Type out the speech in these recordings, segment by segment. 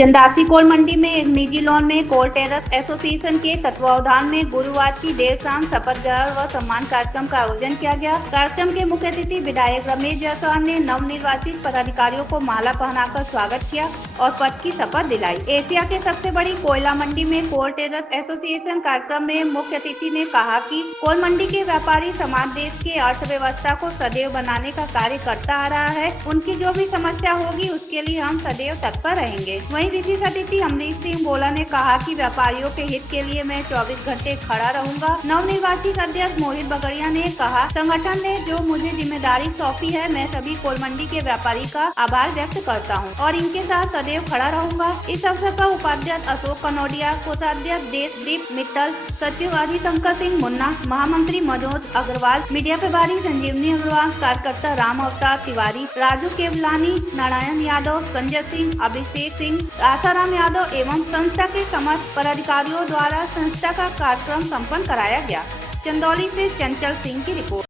चंदासी कोल मंडी में एक निजी लॉन में कोल टेरर्स एसोसिएशन के तत्वावधान में गुरुवार की देर शाम शपथ ग्रहण व सम्मान कार्यक्रम का आयोजन किया गया। कार्यक्रम के मुख्य अतिथि विधायक रमेश जायसवाल ने नवनिर्वाचित पदाधिकारियों को माला पहनाकर स्वागत किया और पद की शपथ दिलाई। एशिया के सबसे बड़ी कोयला मंडी में कोल टेरर्स एसोसिएशन कार्यक्रम में मुख्य अतिथि ने कहा कि कोल मंडी के व्यापारी समाज देश की अर्थव्यवस्था को सदैव बनाने का कार्य करता आ रहा है। उनकी जो भी समस्या होगी उसके लिए हम सदैव तत्पर रहेंगे। वहीं विशेष अतिथि अमरीश सिंह बोला ने कहा कि व्यापारियों के हित के लिए मैं 24 घंटे खड़ा रहूंगा। नवनिर्वाचित अध्यक्ष मोहित बगड़िया ने कहा, संगठन ने जो मुझे जिम्मेदारी सौंपी है, मैं सभी कोल मंडी के व्यापारी का आभार व्यक्त करता हूं और इनके साथ सदैव खड़ा रहूंगा। इस अवसर पर उपाध्यक्ष अशोक कनौडिया, कोषाध्यक्ष देशदीप मित्तल, सचिव हरिशंकर सिंह मुन्ना, महामंत्री मनोज अग्रवाल, मीडिया प्रभारी संजीवनी अग्रवाल, कार्यकर्ता राम अवतार तिवारी, राजू केवलानी, नारायण यादव, संजय सिंह, अभिषेक सिंह, आसाराम यादव एवं संस्था के समस्त पदाधिकारियों द्वारा संस्था का कार्यक्रम संपन्न कराया गया। चंदौली से चंचल सिंह की रिपोर्ट।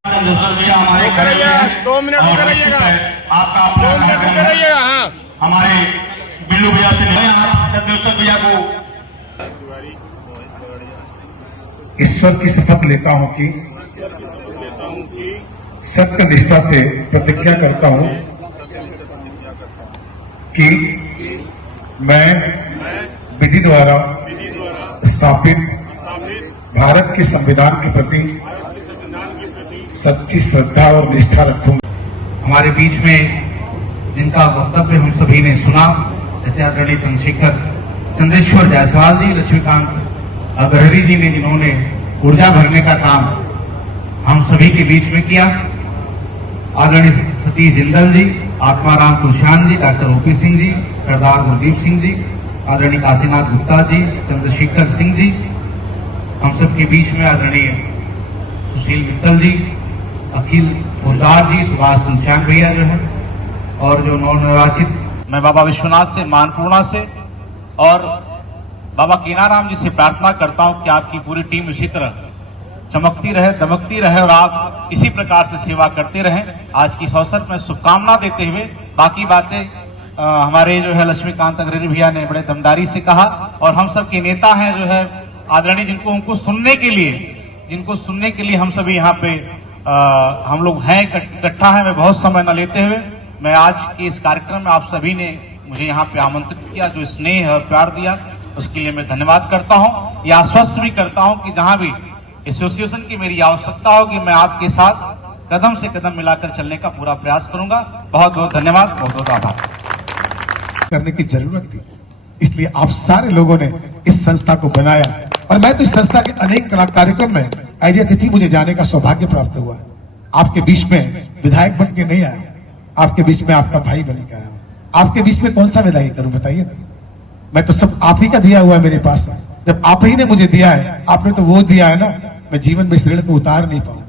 2 मिनट कराइएगा, आपका 2 मिनट कराइएगा। हाँ, हमारे बिल्लू भैया से भैया को ईश्वर की शपथ लेता हूँ कि सत्य निष्ठा से प्रतिज्ञा करता हूँ कि मैं विधि द्वारा स्थापित भारत के संविधान के प्रति सच्ची श्रद्धा और निष्ठा रखूंगा। हमारे बीच में जिनका वक्तव्य हम सभी ने सुना, जैसे आदरणीय चंद्रेश्वर जायसवाल जी, लक्ष्मीकांत अग्रहरी जी ने जिन्होंने ऊर्जा भरने का काम हम सभी के बीच में किया, आदरणीय सतीश जिंदल जी, आत्माराम तुलसियान जी, डॉक्टर ओपी सिंह जी, सरदार गुरदीप सिंह जी, आदरणीय काशीनाथ गुप्ता जी, चंद्रशेखर सिंह जी, हम सब के बीच में आदरणीय सुशील मित्तल जी, अखिल फौजदार जी, सुभाष तुलसियान भैया जो है, और जो नवनिर्वाचित, मैं बाबा विश्वनाथ से, मानपूर्णा से और बाबा कीनाराम जी से प्रार्थना करता हूं कि आपकी पूरी टीम इसी तरह चमकती रहे, दमकती रहे और आप इसी प्रकार से सेवा करते रहें। आज की इस अवसर में शुभकामना देते हुए बाकी बातें हमारे जो है लक्ष्मीकांत अग्रहरी भैया ने बड़े दमदारी से कहा, और हम सब के नेता हैं जो है आदरणीय, जिनको सुनने के लिए हम सभी यहाँ पे हम लोग हैं, इकट्ठा हैं। मैं बहुत समय न लेते हुए मैं आज के इस कार्यक्रम में आप सभी ने मुझे यहाँ पे आमंत्रित किया, जो स्नेह और प्यार दिया, उसके लिए मैं धन्यवाद करता हूँ। यह आश्वस्त भी करता हूँ कि जहाँ भी एसोसिएशन की मेरी आवश्यकता होगी, मैं आपके साथ कदम से कदम मिलाकर चलने का पूरा प्रयास करूंगा। बहुत बहुत धन्यवाद, बहुत बहुत आभार। करने की जरूरत थी, इसलिए आप सारे लोगों ने इस संस्था को बनाया, और मैं तो इस संस्था के अनेक कार्यक्रम में आइडिया अतिथि मुझे जाने का सौभाग्य प्राप्त हुआ। आपके बीच में विधायक बन के नहीं आया, आपके बीच में आपका भाई बन के आया। आपके बीच में कौन सा विदाई करूं बताइए ना। मैं तो सब आप ही का दिया हुआ है मेरे पास। जब आप ही ने मुझे दिया है, आपने तो वो दिया है ना, मैं जीवन में इस ऋण को उतार नहीं पाऊं,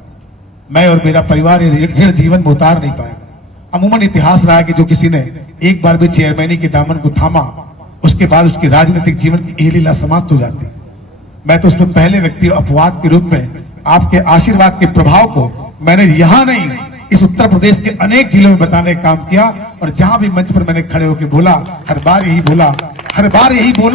मैं और मेरा परिवार ये ऋण जीवन में उतार नहीं पाए। अमूमन इतिहास रहा है कि जो किसी ने एक बार भी चेयरमैनी के दामन को थामा, उसके बाद उसके राजनीतिक जीवन की यह लीला समाप्त हो जाती। मैं तो उसमें पहले व्यक्ति अपवाद के रूप में आपके आशीर्वाद के प्रभाव को मैंने यहां नहीं, इस उत्तर प्रदेश के अनेक जिलों में बताने का काम किया, और जहां भी मंच पर मैंने खड़े होकर बोला, हर बार यही बोला,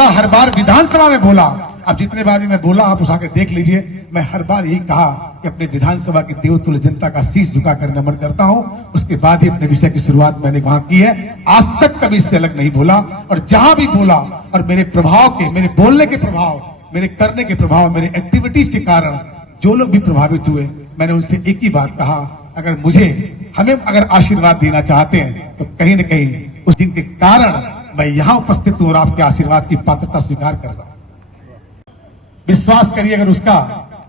हर बार विधानसभा में बोला। अब जितने बार भी मैं बोला आप उठा के देख लीजिए, मैं हर बार यही कहा कि अपने विधानसभा की देवतुल्य जनता का शीश झुकाकर नमन करता हूं। उसके बाद ही अपने विषय की शुरुआत मैंने वहां की है। आज तक कभी इससे अलग नहीं बोला, और जहां भी बोला, और मेरे प्रभाव के, मेरे बोलने के प्रभाव, मेरे करने के प्रभाव, मेरे एक्टिविटीज के कारण जो लोग भी प्रभावित हुए, मैंने उनसे एक ही बात कहा, हमें अगर आशीर्वाद देना चाहते हैं तो कहीं न कहीं उस दिन के कारण मैं यहां उपस्थित हूं और आपके आशीर्वाद की पात्रता स्वीकार कर रहा हूं। विश्वास करिए, अगर उसका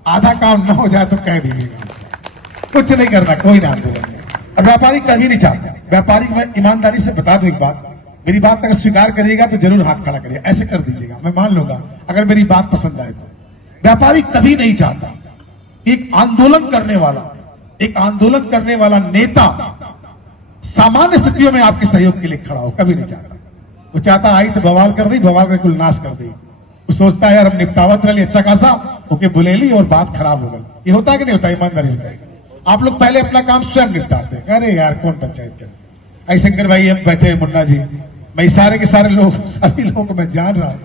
आधा काम न हो जाए तो कह दीजिएगा, कुछ नहीं करना, कोई ना आंदोलन। और व्यापारी कभी नहीं चाहता, व्यापारी मैं ईमानदारी से बता दूं एक बात, मेरी बात अगर स्वीकार करिएगा तो जरूर हाथ खड़ा करिए, ऐसे कर दीजिएगा, मैं मान लूंगा अगर मेरी बात पसंद आए तो। व्यापारी कभी नहीं चाहता एक आंदोलन करने वाला नेता सामान्य स्थितियों में आपके सहयोग के लिए खड़ा हो, कभी नहीं चाहता। वो चाहता आई तो बवाल कर दी, बवाल कर कुल नाश कर दी। वो सोचता है यार हम निपटावत रही अच्छा खासा, ओके बुलेली और बात खराब हो गई। ये होता है कि नहीं होता? ईमानदारी होता है। आप लोग पहले अपना काम स्वयं निपटाते हैं, अरे यार कौन पंचायत करे। ऐसे शंकर भाई हम बैठे, मुन्ना जी, मैं सारे के सारे लोग, सभी लोगों को मैं जान रहा हूँ।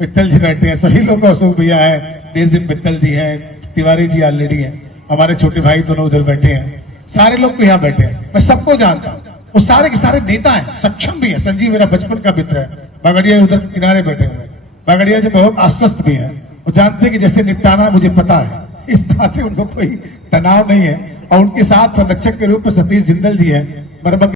मित्तल जी बैठे हैं, सभी लोग, अशोक भैया है, देशदीप मित्तल जी है, तिवारी जी ऑलरेडी है, हमारे छोटे भाई दोनों उधर बैठे हैं, सारे लोग तो यहाँ बैठे हैं। मैं सबको जानता हूँ, वो सारे के सारे नेता हैं, सक्षम भी है। संजीव मेरा बचपन का मित्र है, बागड़िया उधर किनारे बैठे हुए हैं। बागड़िया जी बहुत आश्वस्त भी है, वो जानते हैं कि जैसे निपटाना मुझे पता है, इस बात से उनको कोई तनाव नहीं है। और उनके साथ संरक्षक के रूप में सतीश जिंदल जी है, मरमक